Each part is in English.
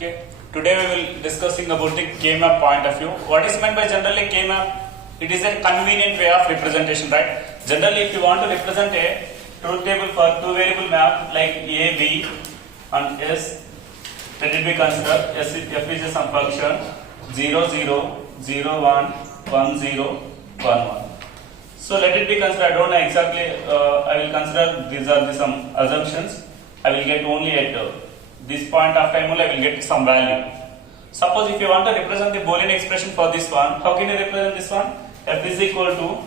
Okay. Today we will discussing about the K-map point of view. What is meant by generally K-map? It is a convenient way of representation, right? Generally, if you want to represent a truth table for two variable map like A, B and S, let it be considered F is a some function 0, 0, 0, 1, 1, 0, 1, 1. So let it be considered, I don't know exactly, I will consider these are the some assumptions. I will get only at this point of time only I will get some value. Suppose if you want to represent the Boolean expression for this one, how can you represent this one? F is equal to,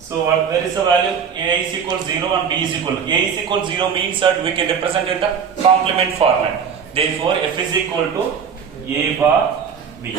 so where is the value? A is equal to 0 and B is equal to. A is equal to 0 means that we can represent in the complement format. Therefore, F is equal to A bar B.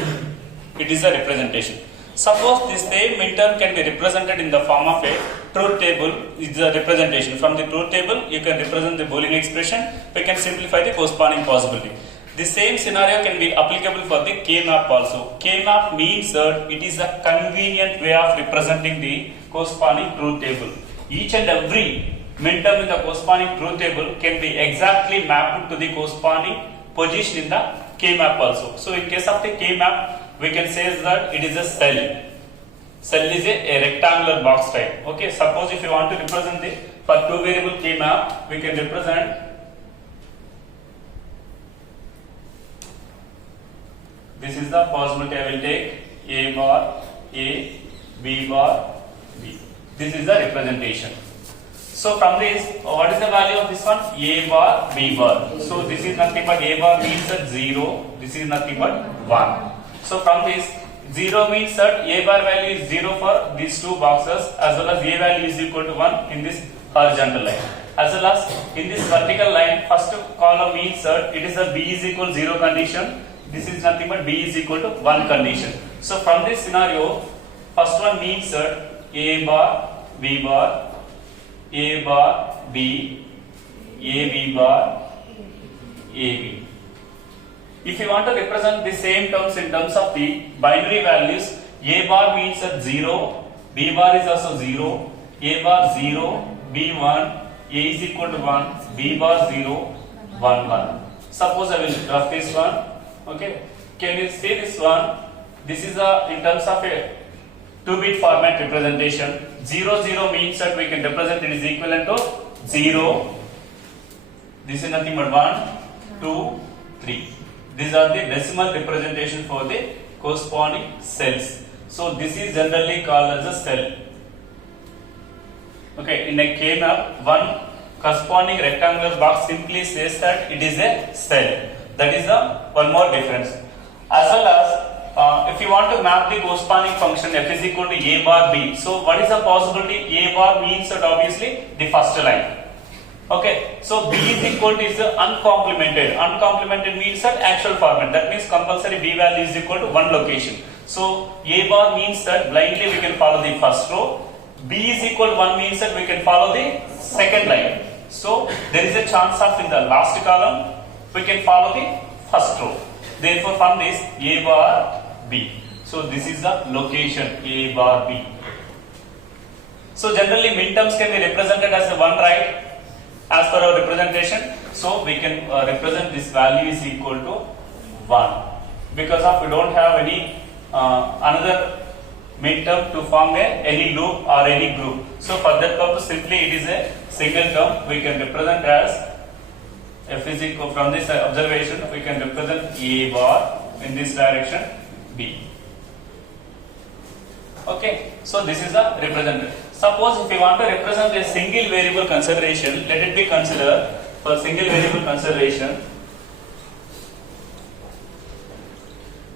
It is a representation. Suppose this same midterm can be represented in the form of a truth table. Is a representation. From the truth table, you can represent the Boolean expression. We can simplify the corresponding possibility. The same scenario can be applicable for the K-map also. K-map means that it is a convenient way of representing the corresponding truth table. Each and every midterm in the corresponding truth table can be exactly mapped to the corresponding position in the K-map also. So in case of the K-map, we can say that it is a cell. Cell is a rectangular box type. Okay, suppose if you want to represent the for two variable K-map, we can represent this is the possibility. I will take A bar A, B bar B. This is the representation. So from this, what is the value of this one? A bar B bar. So this is nothing but A bar means that 0. This is nothing but 1. So from this, 0 means that A bar value is 0 for these two boxes, as well as A value is equal to 1 in this horizontal line. As well as in this vertical line, first column means that it is a B is equal to 0 condition. This is nothing but B is equal to 1 condition. So from this scenario, first one means that A bar B bar, A bar B, A B bar, A B. If you want to represent the same terms in terms of the binary values, A bar means that 0, B bar is also 0, A bar 0, B 1, A is equal to 1, B bar 0, 1, 1. Suppose I will draft this one. Okay, can you see this one? This is in terms of a 2-bit format representation. 0, 0 means that we can represent it is equivalent to 0. This is nothing but 1, 2, 3. These are the decimal representation for the corresponding cells. So this is generally called as a cell. Okay, in a K-map, one corresponding rectangular box simply says that it is a cell. That is the one more difference. As well as if you want to map the corresponding function F is equal to A bar B. So what is the possibility? A bar means that obviously the first line. Okay, so B is equal to is uncomplemented. Uncomplemented means that actual format. That means compulsory B value is equal to one location. So A bar means that blindly we can follow the first row. B is equal to 1 means that we can follow the second line. So there is a chance of in the last column we can follow the first row. Therefore from this A bar B. So this is the location A bar B. So generally midterms can be represented as one, right? As per our representation, so we can represent this value is equal to 1 because of we don't have any another midterm to form any loop or any group. So for that purpose, simply it is a single term. We can represent as F is equal from this observation. We can represent A bar in this direction B. Okay, so this is a representative. Suppose if you want to represent a single variable consideration, let it be considered for single variable consideration.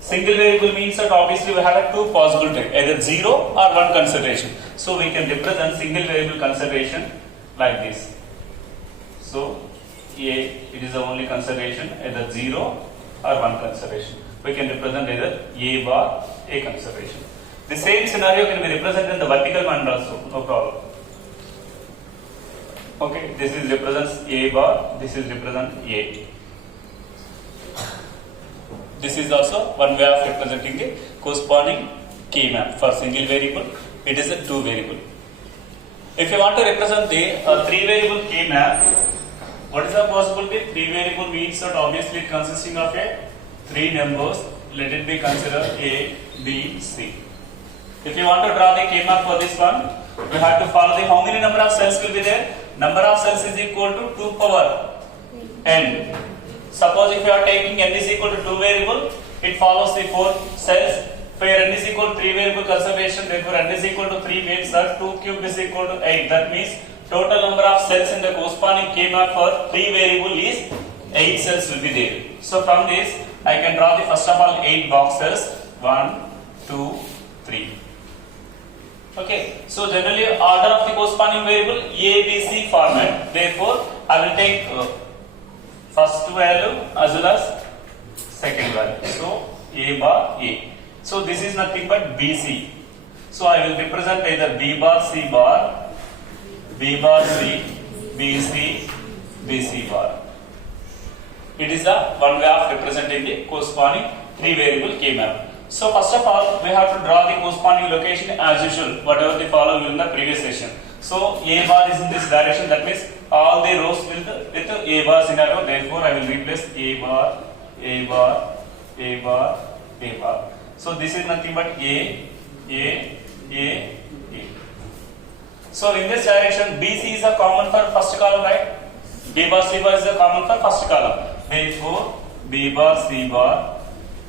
Single variable means that obviously we have two possibilities, either 0 or 1 consideration. So we can represent single variable consideration like this. So it is the only consideration, either 0 or 1 consideration. We can represent either A bar A consideration. The same scenario can be represented in the vertical manner also, no problem. Okay, this is represents A bar, this is represent A. This is also one way of representing the corresponding K-map for single variable. It is a 2 variable. If you want to represent the 3 variable K-map, What is the possibility? 3 variable means that obviously consisting of a 3 numbers. Let it be considered A, B, C. If you want to draw the K-map for this one, we have to follow the how many number of cells will be there? Number of cells is equal to 2 power n. Suppose if you are taking n is equal to 2 variable, it follows the 4 cells. Where n is equal to 3 variable conservation, therefore n is equal to 3 means that 2 cube is equal to 8. That means total number of cells in the corresponding K-map for 3 variable is 8 cells will be there. So from this, I can draw the first of all 8 boxes. 1, 2, 3. Okay. So generally order of the corresponding variable A, B, C format. Therefore, I will take first value as well as second value. So A bar A. So this is nothing but BC. So I will represent either B bar C bar, B bar C, BC, BC bar. It is the one way of representing the corresponding 3 variable K-map. So first of all, we have to draw the corresponding location as usual, whatever they follow in the previous session. So A bar is in this direction, that means all the rows with A bar scenario. Therefore, I will replace A bar, A bar, A bar, A bar. So this is nothing but A. So in this direction, BC is a common for first column, right? B bar C bar is a common for first column. Therefore, B bar C bar,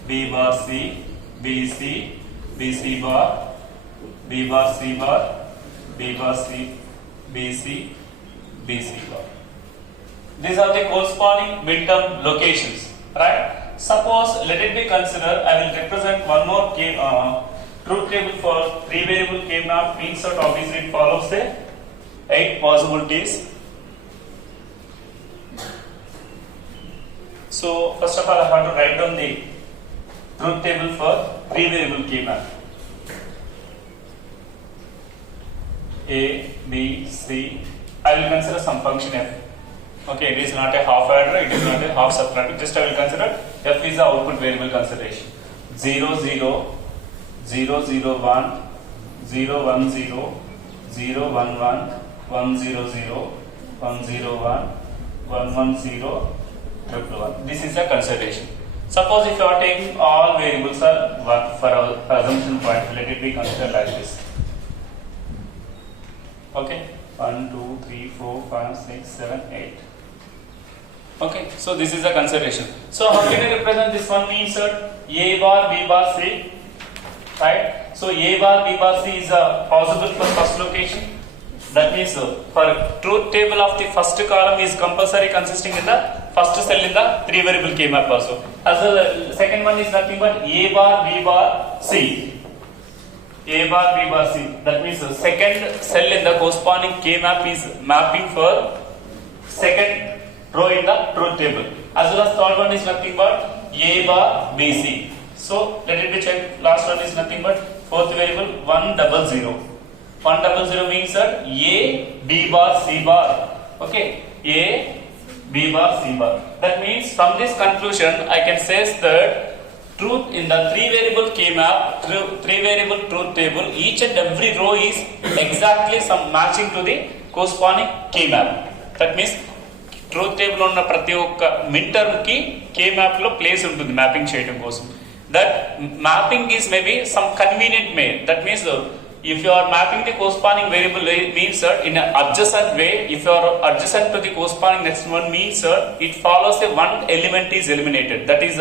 B bar C, BC, BC bar, B bar C bar, B bar C, BC, BC bar. These are the corresponding midterm locations, right? Suppose, let it be considered, I will represent one more truth table for 3 variable K-map, means that obviously it follows the 8 possibilities. So first of all, I have to write down the truth table for 3 variable K-map. A, B, C. I will consider some function f. Okay, it is not a half adder, it is not a half subtractor. Just I will consider f is the output variable consideration. 0, 0, 0, 0, 1, 0, 1, 0, 0, 1, 1, 1, 0, 0, 1, 0, 1, 1, 1, 0, 1, 1. This is the consideration. Suppose if you are taking all variables are 1 for our assumption point, let it be considered like this. Okay, 1, 2, 3, 4, 5, 6, 7, 8. Okay, so this is the consideration. So how can I represent this one? Means that A bar, B bar, C, right? So A bar, B bar, C is possible for first location. That means for truth table of the first column is compulsory consisting in the first cell in the 3 variable K-map also. As the second one is nothing but A bar, B bar, C. A bar, B bar, C. That means the second cell in the corresponding K-map is mapping for second row in the truth table. As well as third one is nothing but A bar, B, C. So let it be checked. Last one is nothing but fourth variable 1, 0, 0. 1, 0, 0 means that A, B bar, C bar. Okay, A, B bar, C bar. That means from this conclusion, I can say that truth in the 3 variable K-map, 3 variable truth table, each and every row is exactly some matching to the corresponding K-map. That means truth table ఉన్న ప్రతి ఒక్క mid term కి K map లో place ఉంటుంది mapping చేయడం కోసం. That mapping is maybe some convenient made. That means if you are mapping the corresponding variable means that in an adjacent way, if you are adjacent to the corresponding next one means it follows the one element is eliminated. That is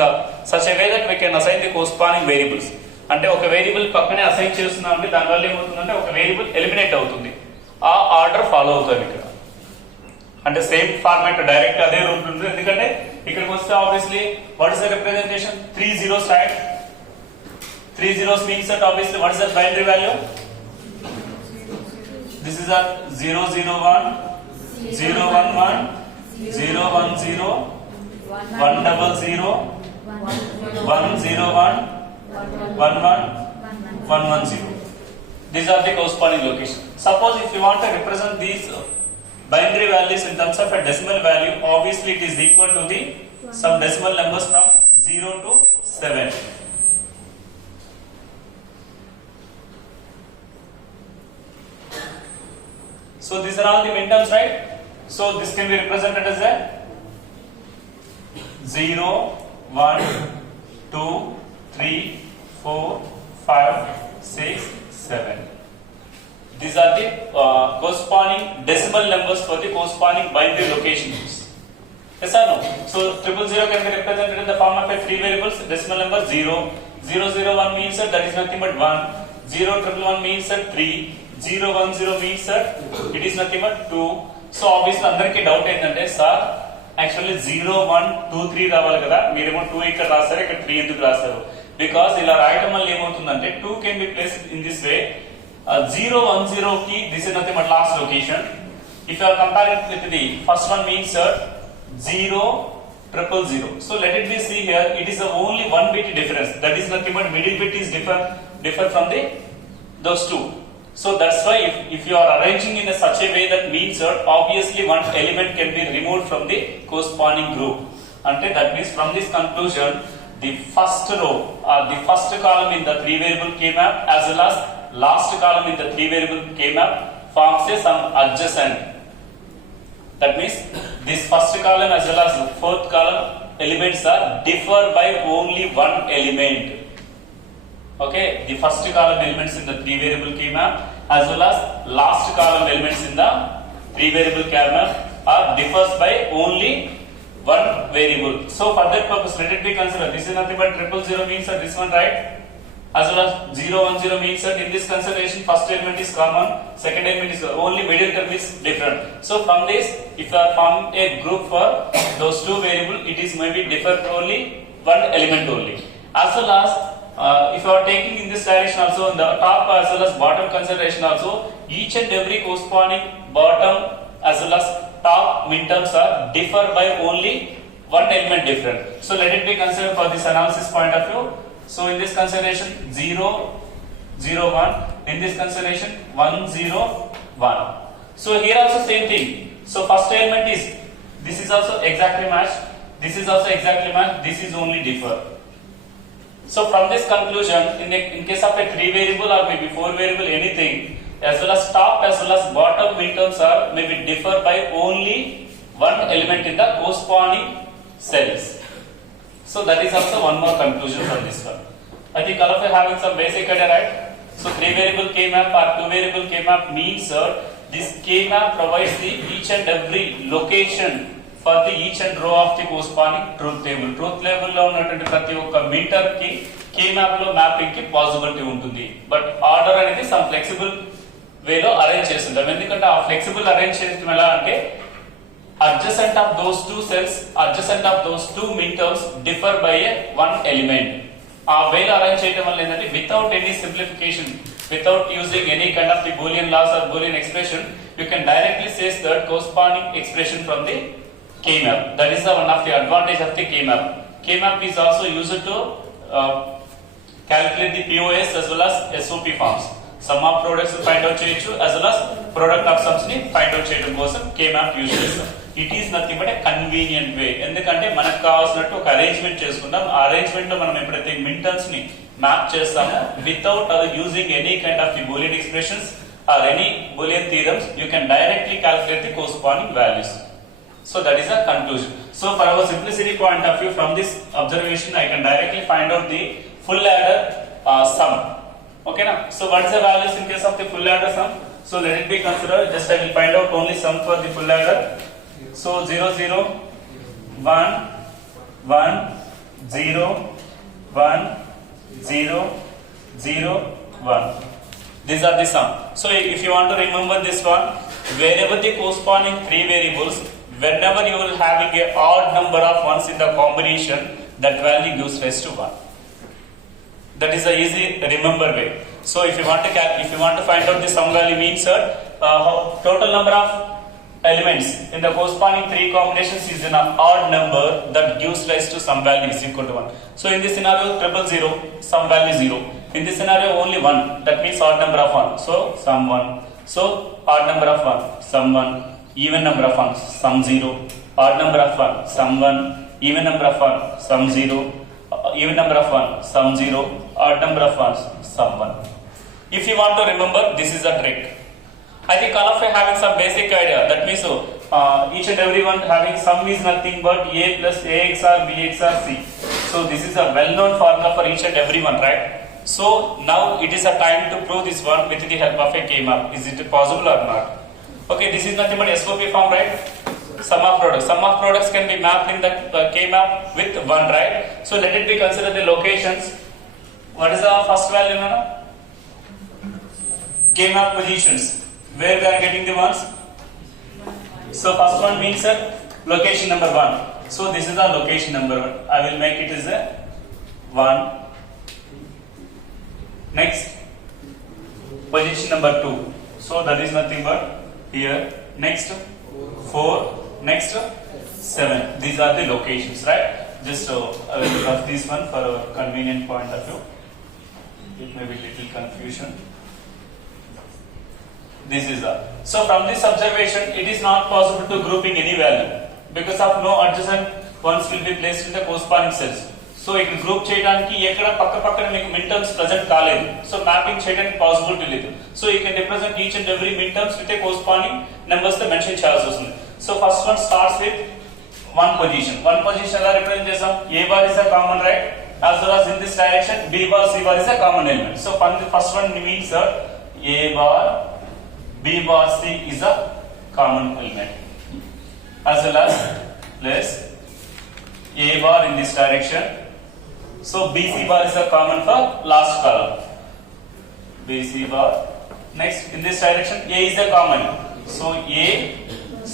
such a way that we can assign the corresponding variables. అంటే ఒక variable పక్కనే assign చేస్తున్నాం అంటే దాని వల్ల ఏమవుతుందంటే ఒక variable eliminate అవుతుంది. ఆ ఆర్డర్ ఫాలో అవుతుంది ఇక్కడ. అంటే సేమ్ ఫార్మాట్ డైరెక్ట్ అదే రూట్ ఉంటుంది. ఎందుకంటే ఇక్కడికి వస్తే obviously what is the representation 3 zeros, right? 3 zeros means that obviously what is the binary value? This is a 0, 0, 1, 0, 1, 1, 0, 1, 0, 1, 0, 0, 1, 0, 1, 1, 1, 1, 1, 0. These are the corresponding locations. Suppose if you want to represent these binary values in terms of a decimal value, obviously it is equal to the some decimal numbers from 0 to 7. So these are all the midterms, right? So this can be represented as a 0, 1, 2, 3, 4, 5, 6, 7. These are the corresponding decimal numbers for the corresponding binary locations. Yes or no? So 000 can be represented in the form of a 3 variables decimal number 0. 001 means that is nothing but 1. 0111 means that 3. 010 means that it is nothing but 2. So obviously అందరికి doubt ఏంటంటే sir actually 0 1 2 3 రావాలి కదా, మీరేమో 2 ఇక్కడ రాస్తారు, ఇక్కడ 3 ఎందుకు రాస్తారు? బికాస్ ఇలా రాయటం వల్ల ఏమవుతుందంటే 2 can be placed in this way. 010 కి this is nothing but last location. If you are comparing with the first one means sir 000. So let it be see here, it is the only one bit difference. That is nothing but middle bit is differ from the those two. So that's why if you are arranging in a such a way, that means that obviously one element can be removed from the corresponding group. And that means from this conclusion, the first row or the first column in the 3 variable K map as well as last column in the 3 variable K map forms a some adjacent. That means this first column as well as the fourth column elements are differ by only one element. Okay, the first column elements in the 3 variable K map as well as last column elements in the 3 variable K map are differs by only one variable. So for that purpose, let it be considered this is nothing but 000 means that this one, right? As well as 010 means that in this consideration first element is common, second element is only middle term is different. So from this, if you are forming a group for those two variable, it is maybe differ only one element only. As well as if you are taking in this direction also, in the top as well as bottom consideration also, each and every corresponding bottom as well as top midterms are differ by only one element different. So let it be considered for this analysis point of view. So in this consideration 0, 0, 1, in this consideration 1, 0, 1. So here also same thing. So first element is, this is also exactly matched, this is also exactly matched, this is only differ. So from this conclusion, in case of a 3 variable or maybe 4 variable anything, as well as top as well as bottom midterms are maybe differ by only one element in the corresponding cells. So that is also one more conclusion from this one. I think all of you having some basic idea, right? So 3 variable K map or 2 variable K map means this K map provides the each and every location for the each and row of the corresponding truth table. Truth table లో ఉన్నటువంటి ప్రతి ఒక్క metre కి K map లో mapping కి possibility ఉంటుంది. But order అనేది some flexible వేలో అరేంజ్ చేస్తుంటాం. ఎందుకంటే ఆ ఫ్లెక్సిబుల్ అరేంజ్ చేయడం ఎలా అంటే adjacent of those two cells, adjacent of those two midterms differ by one element. ఆ వేలో అరేంజ్ చేయడం వల్ల ఏంటంటే without any simplification, without using any kind of the Boolean laws or Boolean expression, you can directly say that corresponding expression from the K map. That is the one of the advantage of the K map. K map is also used to calculate the POS as well as SOP forms. Sum of products find out చేయొచ్చు as well as product of sums ని find out చేయడం కోసం K map use చేస్తాం. It is nothing but a convenient వే. ఎందుకంటే మనకు కావాల్సినట్టు ఒక arrangement చేసుకుంటాం. ఆ అరేంజ్మెంట్ లో మనం ఎప్పుడైతే మింటర్స్ ని మ్యాప్ చేస్తామో without using any kind of the Boolean expressions or any Boolean theorems, you can directly calculate the corresponding values. So that is the conclusion. So for our simplicity point of view, from this observation I can directly find out the full adder sum. Okay na? So what is the values in case of the full adder sum? So let it be considered, just I will find out only sum for the full adder. So 0 0 1 1 0 1 0 0 1. These are the sum. So if you want to remember this one, wherever the corresponding 3 variables, whenever you will having a odd number of ones in the combination, that value gives rise to 1. That is a easy remember way. So if you want to find out the sum value means total number of elements in the corresponding 3 combinations is an odd number that gives rise to sum value is equal to 1. So in this scenario 000, sum value 0. In this scenario only 1, that means odd number of 1. So sum 1. So odd number of 1, sum 1. Even number of 1, sum 0. Odd number of 1, sum 1. Even number of 1, sum 0. Even number of 1, sum 0. Odd number of 1, sum 1. If you want to remember, this is a trick. I think all of you having some basic idea. That means each and every one having sum is nothing but A plus A XOR B XOR C. So this is a well-known formula for each and every one, right? So now it is a time to prove this one with the help of a K-map. Is it possible or not? Okay, this is nothing but SOP form, right? Sum of products. Sum of products can be mapped in the K-map with 1, right? So let it be considered the locations. What is the first value, Nana? K-map positions. Where we are getting the ones? So first one means location number 1. So this is the location number 1. I will make it as a 1. Next, position number 2. So that is nothing but here. Next, 4. Next, 7. These are the locations, right? Just I will rough this one for a convenient point of view. It may be little confusion. This is the. So from this observation, it is not possible to grouping any value because of no adjacent ones will be placed in the corresponding cells. So ఇక్కడ group చేయడానికి ఎక్కడ పక్క పక్కన మీకు min terms present కాలేదు. So mapping చేయడానికి possibility లేదు. So you can represent each and every min terms with a corresponding numbers తో మెన్షన్ చేయాల్సి వస్తుంది. So first one starts with 1 position. 1 position ఎలా రిప్రజెంట్ చేసాం? A bar is a common, right? As well as in this direction B bar C bar is a common element. So first one means A bar B bar C is a common element, as well as plus A bar in this direction. So BC bar is a common for last column. BC bar. Next in this direction A is a common. So A.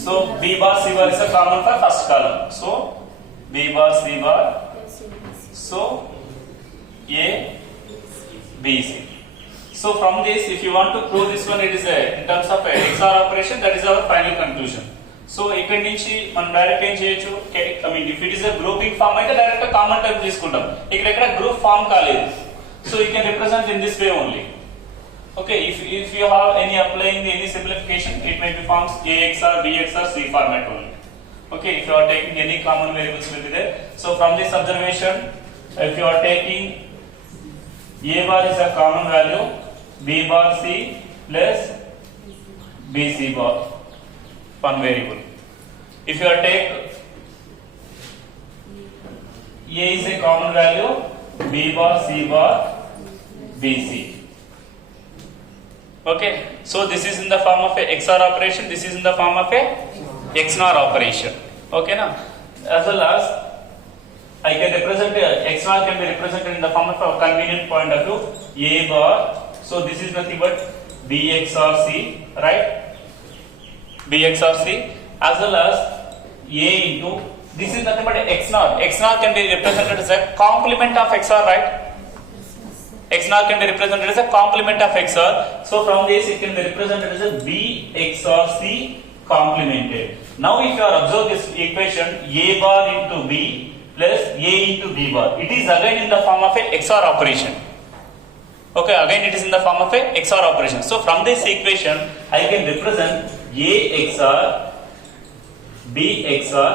So B bar C bar is a common for first column. So B bar C bar. So A B C. So from this, if you want to prove this one, it is a in terms of a XOR operation. That is our final conclusion. So ఇక్కడ నుంచి మనం direct ఏం చేయొచ్చు? I mean, if it is a grouping form అయితే direct common type తీసుకుంటాం. ఇక్కడ group form కాలేదు. So you can represent in this way only. Okay, if you have any applying any simplification, it may be forms A XOR B XOR C format only. Okay, if you are taking any common variables will be there. So from this observation, if you are taking A bar is a common value, B bar C plus BC bar, one variable. If you are take A is a common value, B bar C bar BC. Okay, so this is in the form of a XOR operation, this is in the form of a XNOR operation. Okay, now as well as I can represent XNOR can be represented in the form of a convenient point of view. A bar, so this is nothing but B XOR C, right? B XOR C, as well as A into, this is nothing but XNOR. XNOR can be represented as a complement of XOR, right? XNOR can be represented as a complement of XOR. So from this it can be represented as a B XOR C complemented. Now if you are observe this equation, A bar into B plus A into B bar, it is again in the form of a XOR operation. Okay, again it is in the form of a XOR operation. So from this equation I can represent A XOR B XOR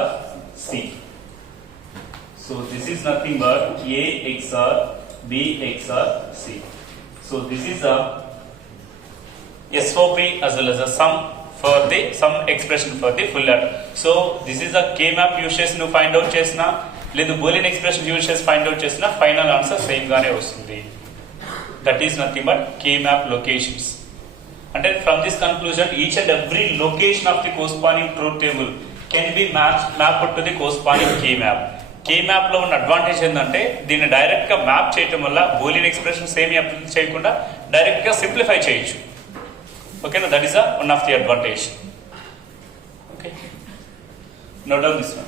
C. So this is nothing but A XOR B XOR C. So this is a SOP as well as a sum for the sum expression for the full adder. So this is a K-map use చేసి నువ్వు find out చేసిన లేదు Boolean expression use చేసి find out చేసిన final answer same గానే వస్తుంది. That is nothing but K-map locations. And then from this conclusion, each and every location of the corresponding truth table can be mapped to the corresponding K-map. K-map లో ఉన్న advantage ఏంటంటే దీన్ని direct గా map చేయటం వల్ల Boolean expressions ఏమి apply చేయకుండా direct గా సింప్లిఫై చేయొచ్చు. ఓకేనా, that is one of the advantage. Okay, note down this one.